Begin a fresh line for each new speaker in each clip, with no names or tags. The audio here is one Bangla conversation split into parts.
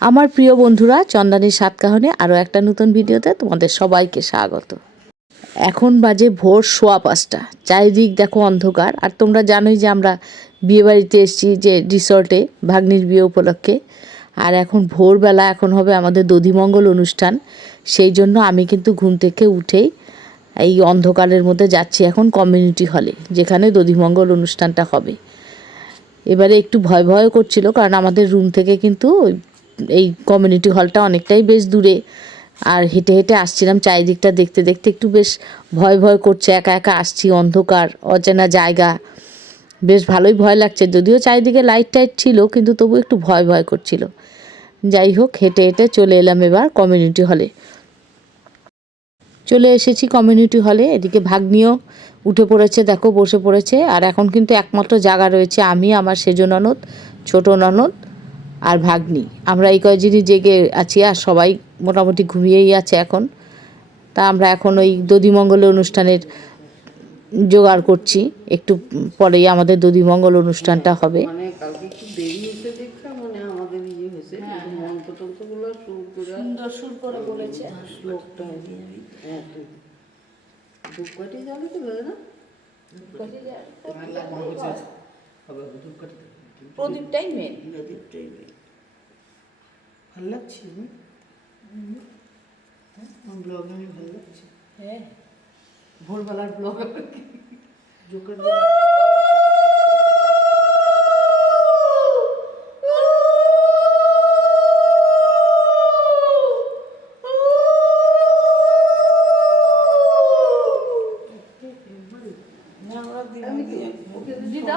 আমার প্রিয় বন্ধুরা, চন্দানীর সাতকাহনে আরও একটা নতুন ভিডিওতে তোমাদের সবাইকে স্বাগত। এখন বাজে ভোর সোয়া পাঁচটা। চারিদিক দেখো অন্ধকার। আর তোমরা জানোই যে আমরা বিয়েবাড়িতে এসেছি যে রিসর্টে, ভাগ্নির বিয়ে উপলক্ষে। আর এখন ভোরবেলা এখন হবে আমাদের দধিমঙ্গল অনুষ্ঠান। সেই জন্য আমি কিন্তু ঘুম থেকে উঠেই এই অন্ধকারের মধ্যে যাচ্ছি এখন কমিউনিটি হলে, যেখানে দধিমঙ্গল অনুষ্ঠানটা হবে। এবারে একটু ভয় ভয় করছিল, কারণ আমাদের রুম থেকে কিন্তু এই কমিউনিটি হলটা অনেকটাই বেশ দূরে। আর হেঁটে হেঁটে আসছিলাম চারিদিকটা দেখতে দেখতে একটু বেশ ভয় ভয় করছে, একা একা আসছি, অন্ধকার অচেনা জায়গা। বেশ ভালোই ভয় লাগছে, যদিও চারিদিকে লাইট টাইট ছিল, কিন্তু তবু একটু ভয় ভয় করছিল। যাই হোক, হেঁটে হেঁটে চলে এলাম এবার কমিউনিটি হলে চলে এসেছি কমিউনিটি হলে এদিকে ভাগ্নিও উঠে পড়েছে, দেখো, বসে পড়েছে। আর এখন কিন্তু একমাত্র জায়গা রয়েছে আমি, আমার সেজ ননদ, ছোট ননদ আর ভাগ্নি। আমরা এই কয়জনই জেগে আছি আর সবাই মোটামুটি ঘুমিয়েই আছে এখন। তা আমরা এখন ওই দধিমঙ্গল অনুষ্ঠানের জোগাড় করছি। একটু পরেই আমাদের দধিমঙ্গল অনুষ্ঠানটা হবে।
কালকে একটু দেরি হয়েছে দেখলাম আমাদের হয়েছে কিন্তু মন্ত্র টন্ত্রগুলো সুর করে
সুন্দর সুর করে বলেছে।
শ্লোকটা তো ধূপকাঠি না
প্রদীপটাই মেন
প্রদীপটাই নেই ভালো লাগছে না? হ্যাঁ, আমার ব্লগ আমি ভালো লাগছে
হ্যাঁ ভোরবেলার ব্লগ
জোকার
দিদা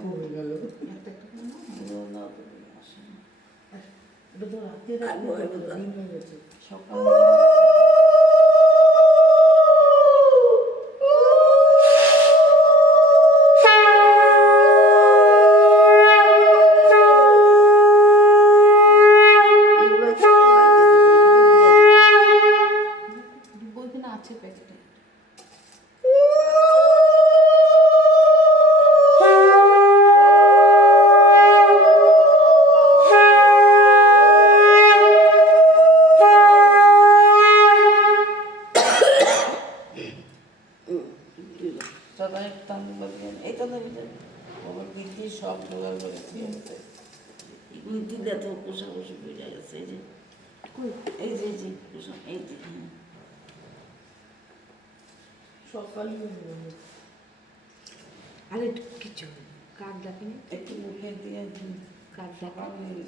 কমে গেল
ওইখানে
সবাই তাম বাজবেন এই তো দেবে ওর বিদ্যি সব জোগাড় করে দিয়েছে এগুলি দিলে তো গেছে এই যে। এই যে যে পোষা এই যে হ্যাঁ।
সকালে আরে কিছু কাক ডাকেনি?
একটু মুখে দিয়ে
কাক ডাকা
সকালে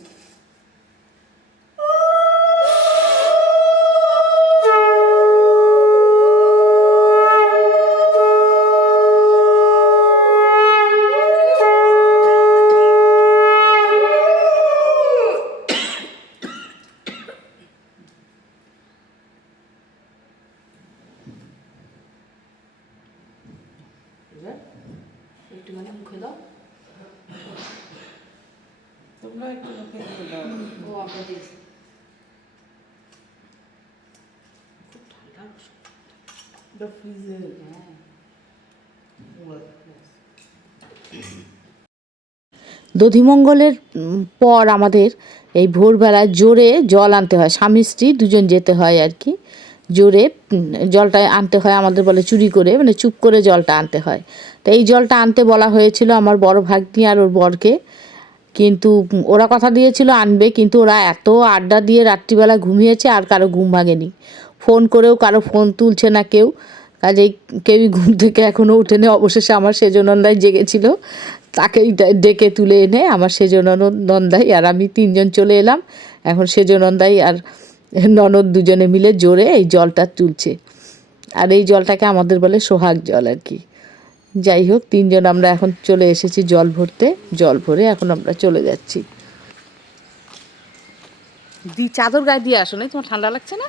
একটুখানি মুখে দাও
তোমরা একটু মুখে দিয়ে দাও
ও আমরা দিয়েছি
এটা ফ্রিজে
হ্যাঁ দধিমঙ্গলের পর আমাদের এই ভোরবেলায় জোরে জল আনতে হয়। স্বামী স্ত্রী দুজন যেতে হয় আর কি। জোরে জলটা আনতে হয়, আমাদের বলে চুরি করে মানে চুপ করে জলটা আনতে হয়। তো এই জলটা আনতে বলা হয়েছিল আমার বড় ভাগ্নি আর ওর বরকে। কিন্তু ওরা কথা দিয়েছিল আনবে, কিন্তু ওরা এত আড্ডা দিয়ে রাত্রিবেলা ঘুমিয়েছে, আর কারও ঘুম ভাঙেনি। ফোন করেও কারও ফোন তুলছে না কেউ। কাজেই কেউই ঘুম থেকে এখনও উঠেনি অবশেষে আমার সেজনন্দাই জেগেছিল। তাকেই ডেকে তুলে এনে আমার নন্দাই আর আমি তিনজন চলে এলাম। এখন সেজনন্দাই আর ননদ দুজনে মিলে জোরে এই জলটা তুলছে। আর এই জলটাকে আমাদের বলে সোহাগ জল আর কি। যাই হোক তিনজন আমরা এখন চলে এসেছি জল ভরতে। জল ভরে এখন আমরা চলে যাচ্ছি। দি চাদর গায়ে দিয়ে আসো না তোমার ঠান্ডা লাগছে না?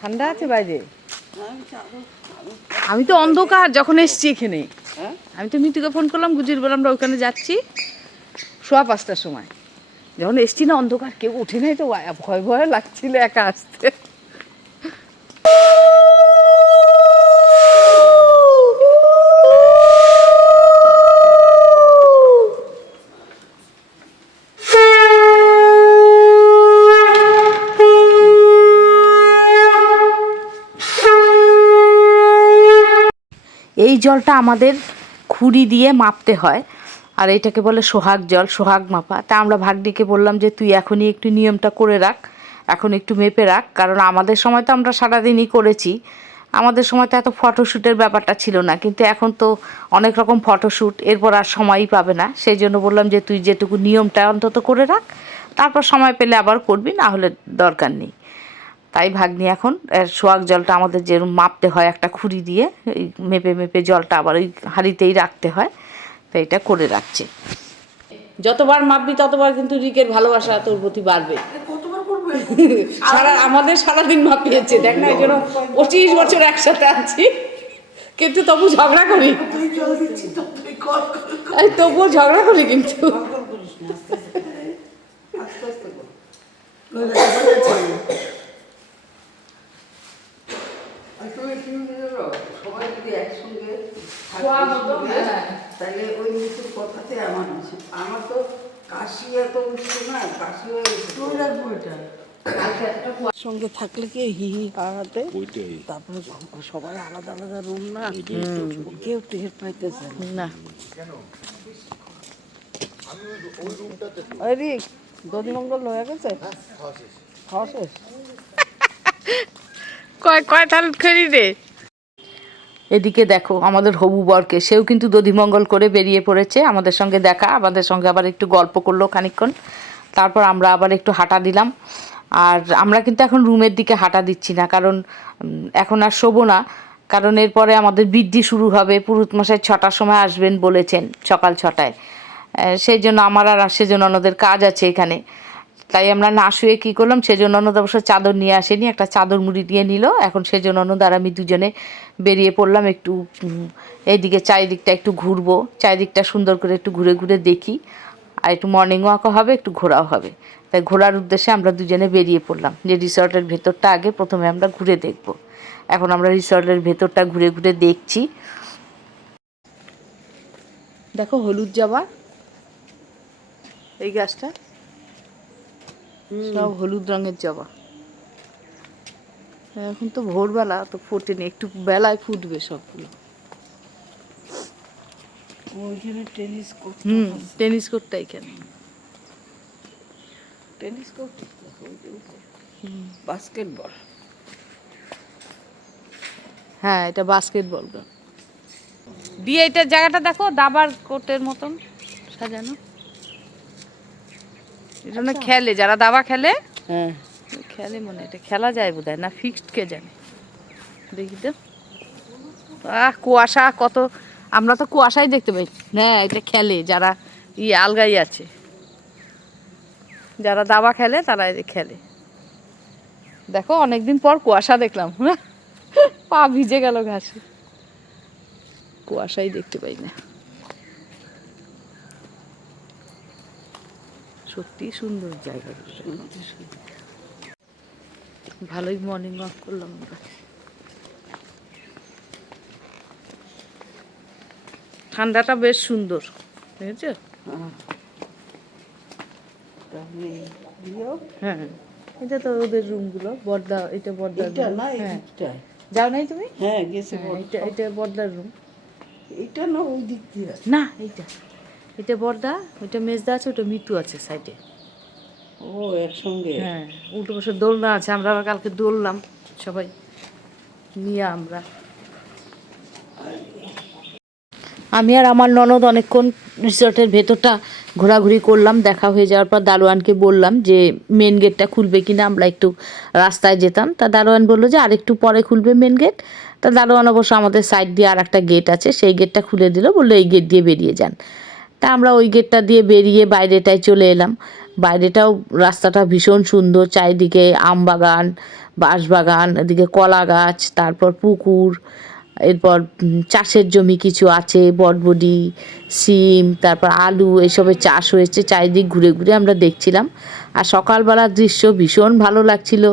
ঠান্ডা আছে বাইরে। আমি তো অন্ধকার যখন এসছি এখানে। আমি তো মিতুকে ফোন করলাম, গুজির বললাম, আমরা ওখানে যাচ্ছি। সোয়া পাঁচটার সময়। যখন এসছি না, অন্ধকার, কেউ উঠে নাই তো, ভয় ভয় লাগছিল একা আসতে। এই জলটা আমাদের খুঁড়ি দিয়ে মাপতে হয়, আর এটাকে বলে সোহাগ জল, সোহাগ মাপা। তা আমরা ভাগ্নিকে বললাম যে, তুই এখনই একটু নিয়মটা করে রাখ, এখন একটু মেপে রাখ, কারণ আমাদের সময় তো আমরা সারাদিনই করেছি। আমাদের সময় তো এত ফটোশ্যুটের ব্যাপারটা ছিল না, কিন্তু এখন তো অনেক রকম ফটোশ্যুট এরপর আর সময়ই পাবে না। সেই জন্য বললাম যে, তুই যেটুকু নিয়মটা অন্তত করে রাখ, তারপর সময় পেলে আবার করবি, না হলে দরকার নেই। তাই ভাগ্নি এখন সোয়াগ জলটা আমাদের যেরকম মাপতে হয় একটা খুঁড়ি দিয়ে এই মেপে মেপে জলটা আবার ওই হাঁড়িতেই রাখতে হয় তো এটা করে রাখছে। যতবার মাপবি ততবার কিন্তু রিকের ভালোবাসা তোর প্রতি বাড়বে। সারা আমাদের সারাদিন মাপিয়েছে দেখ না এই জন্য পঁচিশ বছর একসাথে আছি। কিন্তু তবু ঝগড়া করি। তবুও ঝগড়া করি কিন্তু
কল করিস না আস্তে আস্তে আস্তে আস্তে কর নইলে হয়ে যাচ্ছে। আর তুমি কি জানো? সবাই যদি একসঙ্গে থাকে,
খোয়া হতো, হ্যাঁ।
তাহলে ওই মৃত্যুর কথাতে আমার আছে। আমার তো কাশি এত উঠছে না কাশি হয়ে গেছে সঙ্গে থাকলে কি হি হি হারাতে তারপরে সবাই আলাদা আলাদা রুম না কেউ টের পাইতেছে না। রিক দধিমঙ্গল হয়ে গেছে? খাওয়া শেষ?
কয় কয় থাল খেলি রে? এদিকে দেখো আমাদের হবু বরকে। সেও কিন্তু দধিমঙ্গল করে বেরিয়ে পড়েছে। আমাদের সঙ্গে দেখা, আমাদের সঙ্গে আবার একটু গল্প করল খানিকক্ষণ। তারপর আমরা আবার একটু হাঁটা দিলাম। আর আমরা কিন্তু এখন রুমের দিকে হাঁটা দিচ্ছি না, কারণ এখন আর শোবো না। কারণ এরপরে আমাদের বৃদ্ধি শুরু হবে, পুরুত মশাই ছটার সময় আসবেন বলেছেন সকাল ছটায়। সেই জন্য আমার আর সেজন্য ওনাদের কাজ আছে এখানে। তাই আমরা না শুয়ে কী করলাম? সেজন্য অনদ অবশ্য চাদর নিয়ে আসেনি, একটা চাদর মুড়ি দিয়ে নিল। এখন সেজন্য অনদ আর আমি দুজনে বেরিয়ে পড়লাম একটু এইদিকে চারিদিকটা একটু ঘুরবো। চারিদিকটা সুন্দর করে একটু ঘুরে ঘুরে দেখি। আর একটু মর্নিং ওয়াকও হবে, একটু ঘোরাও হবে। তাই ঘোরার উদ্দেশ্যে আমরা দুজনে বেরিয়ে পড়লাম। যে রিসর্টের ভেতরটা আগে প্রথমে আমরা ঘুরে দেখব। এখন আমরা রিসর্টের ভেতরটা ঘুরে ঘুরে দেখছি। দেখো হলুদ জবা। এই গাছটা। সব হলুদ রঙের জবা। এখন তো ভোরবেলা তো ফোটেনি একটু বেলায় ফুটবে সবগুলো।
টেনিস কোর্ট
হুম টেনিস কোর্টটা এখানে
টেনিস কোর্ট বাস্কেটবল।
হ্যাঁ এটা বাস্কেটবল দিয়ে এটা জায়গাটা দেখো দাবার কোর্টের মতন সাজানো। এটা না খেলে যারা দাবা খেলে
হ্যাঁ।
খেলে মনে হয়, এটা খেলা যায় বোধ না ফিক্সড কে জানে। দেখি তো। আহ কুয়াশা কত আমরা তো কুয়াশাই দেখতে পাই। না এটা খেলে যারা ইয়ে আলগাই আছে। যারা দাবা খেলে তারা এই খেলে। দেখো অনেকদিন পর কুয়াশা দেখলাম। পা ভিজে গেল ঘাসে। কুয়াশাই দেখতে পাই না। সত্যি সুন্দর জায়গা ভালোই মর্নিং ওয়াক করলাম আমরা। ঠান্ডাটা বেশ সুন্দর বুঝেছ? হ্যাঁ। এটা তো ওদের রুমগুলো বর্দা এটা
এটা। না
হ্যাঁ। যাও নাই তুমি?
হ্যাঁ গেছে
হ্যাঁ, এটা এটা বর্দার রুম
এইটা না ওই দিক দিয়ে
না এইটা। এটা বর্দা ওইটা মেজদা আছে ওটা মিতু আছে সাইডে
ও একসঙ্গে?
হ্যাঁ উল্টো বসে দোলনা আছে আমরা আবার কালকে দোললাম সবাই নিয়ে আমরা। আমি আর আমার ননদ অনেকক্ষণ রিসর্টের ভেতরটা ঘোরাঘুরি করলাম দেখা হয়ে যাওয়ার পর দারোয়ানকে বললাম যে মেন গেটটা খুলবে কিনা আমরা একটু রাস্তায় যেতাম। তা দারোয়ান বলল যে আরেকটু পরে খুলবে মেন গেট তা দারোয়ান অবশ্য আমাদের সাইড দিয়ে আর একটা গেট আছে সেই গেটটা খুলে দিল বলল এই গেট দিয়ে বেরিয়ে যান। তা আমরা ওই গেটটা দিয়ে বেরিয়ে বাইরেটায় চলে এলাম। বাইরেটাও রাস্তাটা ভীষণ সুন্দর, চারিদিকে আম বাগান, বাঁশ বাগান, এদিকে কলা গাছ, তারপর পুকুর, এরপর চাষের জমি কিছু আছে বটবডি সিম, তারপর আলু, এসবের চাষ হয়েছে, চারিদিক ঘুরে ঘুরে আমরা দেখছিলাম। আর সকালবেলার দৃশ্য ভীষণ ভালো লাগছিল।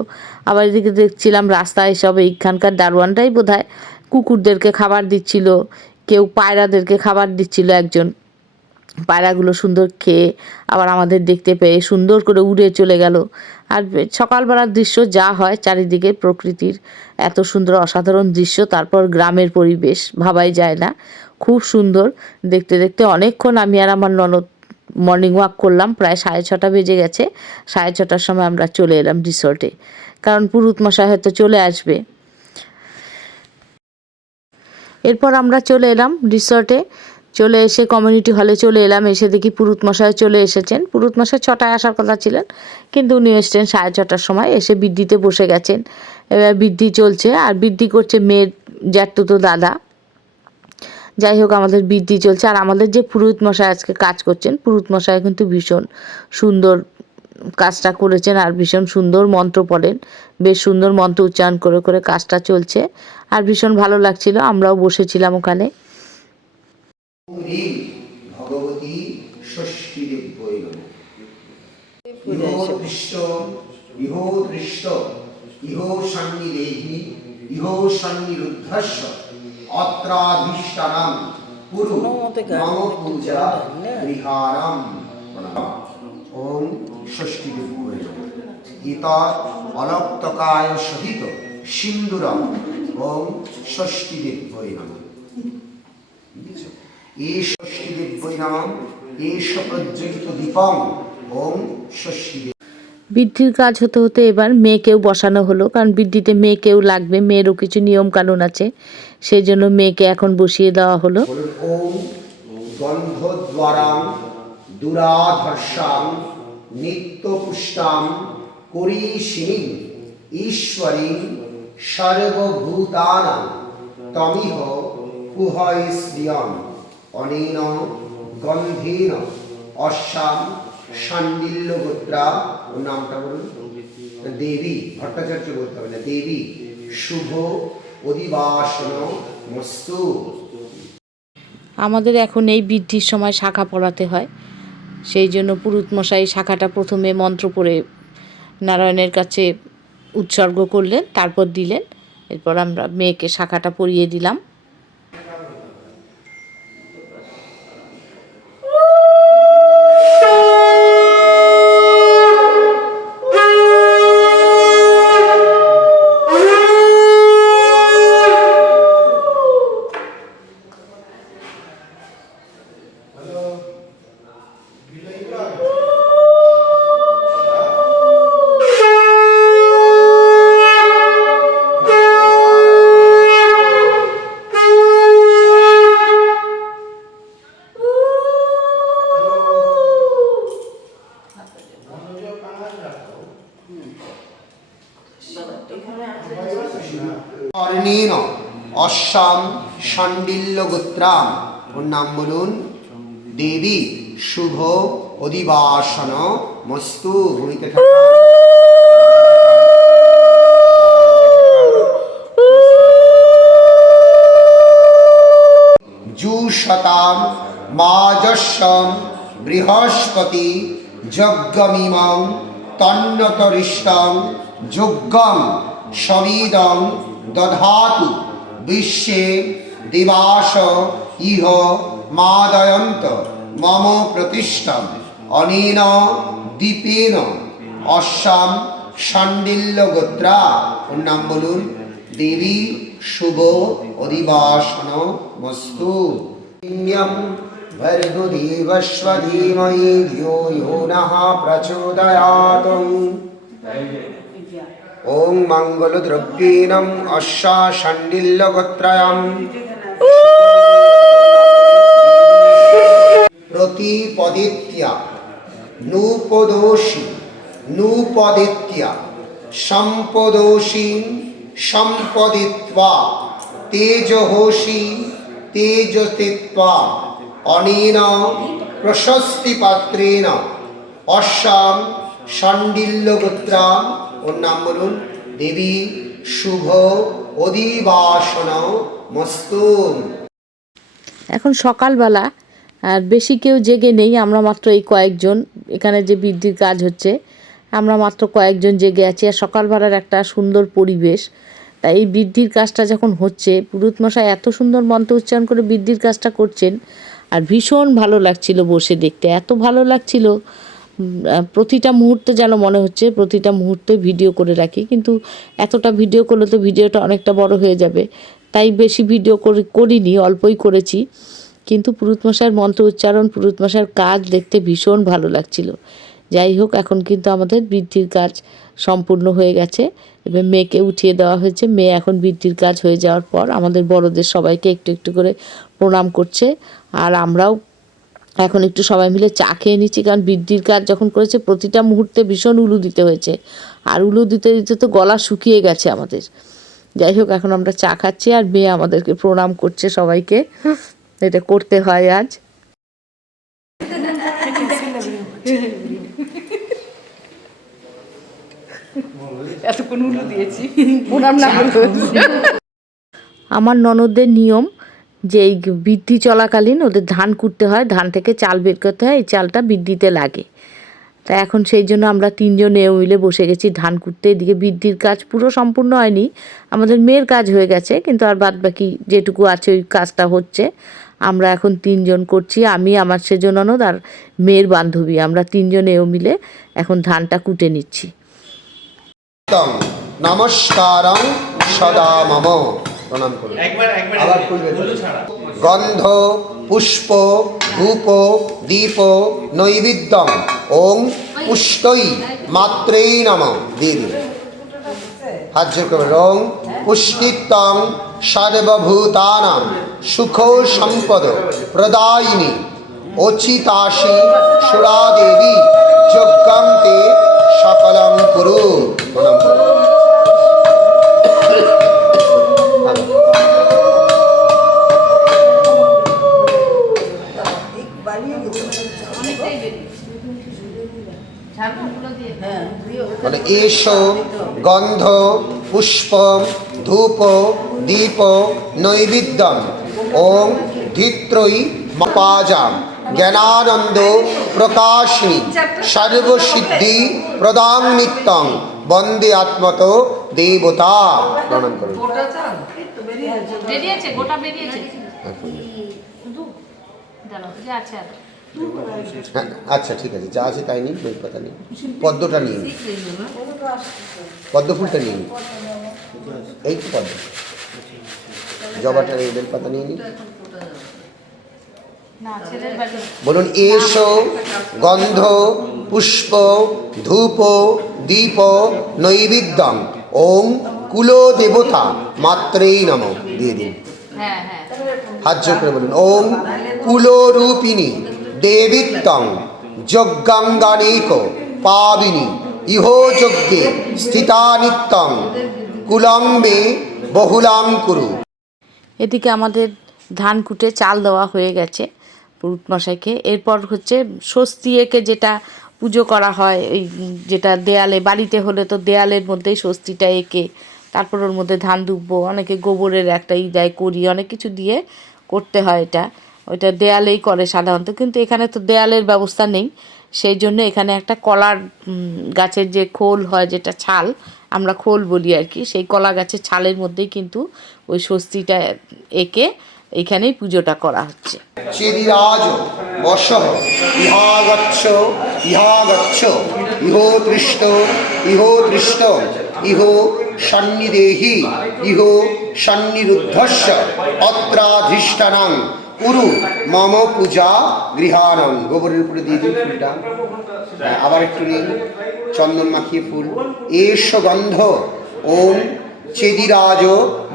আবার এদিকে দেখছিলাম রাস্তায় সব এইখানকার দারোয়ানটাই বোধ কুকুরদেরকে খাবার দিচ্ছিল, কেউ পায়রাদেরকে খাবার দিচ্ছিল একজন। পায়রাগুলো সুন্দর খেয়ে আবার আমাদের দেখতে পেয়ে সুন্দর করে উড়ে চলে গেল। আর সকালবেলার দৃশ্য যা হয় চারিদিকে প্রকৃতির এত সুন্দর অসাধারণ দৃশ্য, তারপর গ্রামের পরিবেশ ভাবাই যায় না। খুব সুন্দর, দেখতে দেখতে অনেকক্ষণ আমি আর আমার ননদ মর্নিং ওয়াক করলাম, প্রায় সাড়ে ছটা বেজে গেছে। সাড়ে ছটার সময় আমরা চলে এলাম রিসর্টে কারণ পুরুত মশাই হয়তো চলে আসবে। এরপর আমরা চলে এলাম রিসর্টে চলে এসে কমিউনিটি হলে চলে এলাম, এসে দেখি পুরুত মশাই চলে এসেছেন। পুরুত মশাই ছটায় আসার কথা ছিলেন, কিন্তু উনি এসছেন সাড়ে ছটার সময়, এসে বৃদ্ধিতে বসে গেছেন। এবার বৃদ্ধি চলছে, আর বৃদ্ধি করছে মেয়ের জ্যাঠতুতো দাদা। যাই হোক, আমাদের বৃদ্ধি চলছে, আর আমাদের যে পুরোহিত মশাই আজকে কাজ করছেন পুরোহিত মশাই কিন্তু ভীষণ সুন্দর কাজটা করেছেন, আর ভীষণ সুন্দর মন্ত্র পড়েন, বেশ সুন্দর মন্ত্র উচ্চারণ করে করে কাজটা চলছে, আর ভীষণ ভালো লাগছিল, আমরাও বসেছিলাম ওখানে।
ভগবতী ষষ্ঠীদেব্যই নম। ইহোদৃষ্ট ইহোদৃষ্ট সন্নিদেহি, ইহ সন্নিরুদ্ধস্য অত্রাধিষ্ঠানাম পুরু মম পূজা বিহারাম ওম ষষ্ঠী নম। গীতা অলক্তকায় সহিত সিন্দুরম ওম নম। এষ ষষ্ঠী দেব্যই নাম এষ প্রজ্বলিত দীপং ওম ষষ্ঠী
বৃদ্ধির কাজ হতে হতে এবার মেয়েকেও বসানো হলো কারণ বৃদ্ধিতে মেয়েকেও লাগবে মেয়েরও কিছু নিয়ম কানুন আছে। সেই জন্য মেয়েকে এখন বসিয়ে দেওয়া হলো।
নিত্যপুষ্টাং করিষিণীং ঈশ্বরীং তমিহ পুহয় শ্রিয়ং অনেন গন্ধেন অশ্বাম সান্ডিল্য গোত্রা ওর নামটা বলুন। দেবী ভট্টাচার্য বলতে হবে না দেবী। শুভ অধিবাসন মস্তু।
আমাদের এখন এই বৃদ্ধির সময় শাখা পড়াতে হয়। সেই জন্য পুরুত মশাই শাখাটা প্রথমে মন্ত্র পড়ে নারায়ণের কাছে উৎসর্গ করলেন তারপর দিলেন। এরপর আমরা মেয়েকে শাখাটা পরিয়ে দিলাম।
গোত্রাম ওর নাম বলুন দেবী, শুভ অধিবাসন, মস্তু, ভূমিতে জুশতাম মাজস্যম, বৃহস্পতি, যজ্ঞমিমং, তন্নতরিষ্টং, যজ্ঞং, সমিদং, দধাতু, বিশ্বে দিবাস ইহ মাদয়ন্ত, মম প্রতিষ্ঠাম, অনেন দীপেন, অশ্বাম সান্ডিল্য গোত্রা। ওর নাম বলুন, দেবী শুভ অধিবাসন মস্তু ভর্গুদেবস্ব ধীমহি ধিयो यो ওং মঙ্গল দ্রব্যীণম অশ্বাসন্ডিল্য গোত্রয়ম প্রতিপদিত্যা নূপদোষী নূপদিত্যা সম্পদোষী সম্পদিত্বা তেজহোষী তেজতিত্বা অনেন প্রশস্তিপাত্রেণ অশ্বাম ওর নাম বলুন, দেবী শুভ অধিবাসন মস্তুম
এখন সকালবেলা, আর বেশি কেউ জেগে নেই, আমরা মাত্র এই কয়েকজন, এখানে যে বৃদ্ধির কাজ হচ্ছে, আমরা মাত্র কয়েকজন জেগে আছি, আর সকালবেলার একটা সুন্দর পরিবেশ। তাই এই বৃদ্ধির কাজটা যখন হচ্ছে, পুরুত মশাই এত সুন্দর মন্ত্র উচ্চারণ করে বৃদ্ধির কাজটা করছেন, আর ভীষণ ভালো লাগছিল বসে দেখতে, এত ভালো লাগছিল। প্রতিটা মুহূর্তে যেন মনে হচ্ছে, প্রতিটা মুহূর্তে ভিডিও করে রাখি। কিন্তু এতটা ভিডিও করলে তো ভিডিওটা অনেকটা বড় হয়ে যাবে। তাই বেশি ভিডিও করে, করিনি, অল্পই করেছি। কিন্তু পুরুত মশাইয়ের মন্ত্র উচ্চারণ, পুরুত মশাইয়ের কাজ দেখতে ভীষণ ভালো লাগছিল। যাই হোক, এখন কিন্তু আমাদের বৃদ্ধির কাজ সম্পূর্ণ হয়ে গেছে। এবার মেয়েকে উঠিয়ে দেওয়া হয়েছে। মেয়ে এখন বৃদ্ধির কাজ হয়ে যাওয়ার পর আমাদের বড়দের সবাইকে একটু একটু করে প্রণাম করছে। আর আমরাও এখন একটু সবাই মিলে চা খেয়ে নিচ্ছি কারণ বৃদ্ধির কাজ যখন করেছে প্রতিটা মুহূর্তে ভীষণ উলু দিতে হয়েছে। আর উলু দিতে দিতে তো গলা শুকিয়ে গেছে আমাদের। যাই হোক এখন আমরা চা খাচ্ছি আর মেয়ে আমাদেরকে প্রণাম করছে সবাইকে। এটা করতে হয় আজ।
এতক্ষণ উলু দিয়েছি। প্রণাম না
আমার ননদের নিয়ম যে এই বৃদ্ধি চলাকালীন ওদের ধান কুটতে হয়, ধান থেকে চাল বের করতে হয়, এই চালটা বৃদ্ধিতে লাগে। তা এখন সেই জন্য আমরা তিনজন এ মিলে বসে গেছি ধান কুটতে। এদিকে বৃদ্ধির কাজ পুরো সম্পূর্ণ হয়নি, আমাদের মেয়ের কাজ হয়ে গেছে, কিন্তু আর বাদ বাকি যেটুকু আছে ওই কাজটা হচ্ছে। আমরা এখন তিনজন করছি, আমি, আমার সেজ ননদ আর মেয়ের বান্ধবী। আমরা তিনজন এও মিলে এখন ধানটা কুটে নিচ্ছি।
নমস্কারং, সদা মম। প্রণাম করুন। আবার খুলবে গন্ধ পুষ্প ধূপ দীপ নৈবেদ্যম ওং পুষ্টই মাত্রেই নম। দিয়ে দিন। হাত জোর করে। ওং পুষ্টিত্বং সর্বভূতানাং সুখ সম্পদ প্রদায়িনী অচিতাসি সুরাদেবী যজ্ঞং তে সকলং কুরু। প্রণাম মানে এসো গন্ধ পুষ্প ধূপ দীপ নৈবেদ্যম ওম ধিত্রয়ী মপাজাম জ্ঞানানন্দ প্রকাশিনী সর্বসিদ্ধি প্রদাং নিত্যং বন্দে আত্মত দেবতা। প্রণাম করুন।
বেরিয়েছে গোটা বেরিয়েছে। দাঁড়াও যে আছে আর।
হ্যাঁ আচ্ছা ঠিক আছে যা আছে তাই নিন বই পাতা নিন। পদ্মটা নিন। পদ্ম ফুলটা নিন। এই তো পদ্ম। জবাটা এই বেলপাতা নিয়ে নিন। বলুন এসো গন্ধ পুষ্প ধূপ দীপ নৈবিদ্যম ওম কুলো দেবতা মাত্রেই নম দিয়ে দিন।
হ্যাঁ হ্যাঁ।
হাত জোর করে বলুন ওম কুলোরূপিণী। দেবিত্তং যজ্ঞাঙ্গানেক পাবিনী, ইহো যজ্ঞে কুলম্বে বহুলাং কুরু।
এদিকে আমাদের ধান কুটে চাল দেওয়া হয়ে গেছে পুরুত মশাইকে। এরপর হচ্ছে ষষ্ঠী একে যেটা পুজো করা হয়, এই যেটা দেয়ালে, বাড়িতে হলে তো দেয়ালের মধ্যেই স্বস্তিটা এঁকে, তারপর ওর মধ্যে ধান দুব্বো অনেকে গোবরের একটা ই দেয়, করি, অনেক কিছু দিয়ে করতে হয় এটা। ওইটা দেয়ালেই করে সাধারণত, কিন্তু এখানে তো দেয়ালের ব্যবস্থা নেই। সেই জন্য এখানে একটা কলার গাছের যে খোল হয়, যেটা ছাল, আমরা খোল বলি আর কি, সেই কলা গাছের ছালের মধ্যেই কিন্তু ওই স্বস্তিটা এঁকে এইখানেই পুজোটা করা হচ্ছে।
চেদিরাজ বশ ইহা সন্নিদেহি, ইহো সন্নিরুদ্ধস্য অত্রাধিষ্ঠানাং কুরু মম পূজা গৃহানং গোবরের উপরে দিয়ে দিন ফুলটা আবার একটু নিন চন্দন মাখিয়ে ফুল। এস গন্ধ। ওম চেদিরাজ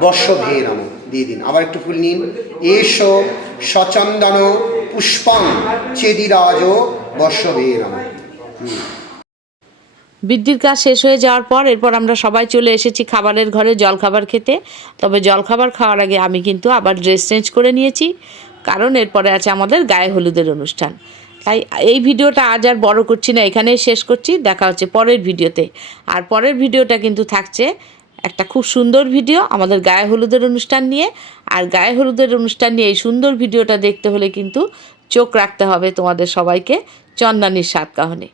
বর্ষভে নম। দিয়ে দিন। আবার একটু ফুল নিন। এস সচন্দন পুষ্পং চেদিরাজ বর্ষবীরম
বৃদ্ধির কাজ শেষ হয়ে যাওয়ার পর এরপর আমরা সবাই চলে এসেছি খাবারের ঘরে জলখাবার খেতে। তবে জলখাবার খাওয়ার আগে আমি কিন্তু আবার ড্রেস চেঞ্জ করে নিয়েছি, কারণ এরপরে আছে আমাদের গায়ে হলুদের অনুষ্ঠান। তাই এই ভিডিওটা আজ আর বড় করছি না, এখানেই শেষ করছি। দেখা হচ্ছে পরের ভিডিওতে। আর পরের ভিডিওটা কিন্তু থাকছে একটা খুব সুন্দর ভিডিও আমাদের গায়ে হলুদের অনুষ্ঠান নিয়ে। আর গায়ে হলুদের অনুষ্ঠান নিয়ে এই সুন্দর ভিডিওটা দেখতে হলে কিন্তু চোখ রাখতে হবে তোমাদের সবাইকে। চন্দানির সাতকাহনে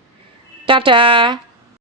টাটা!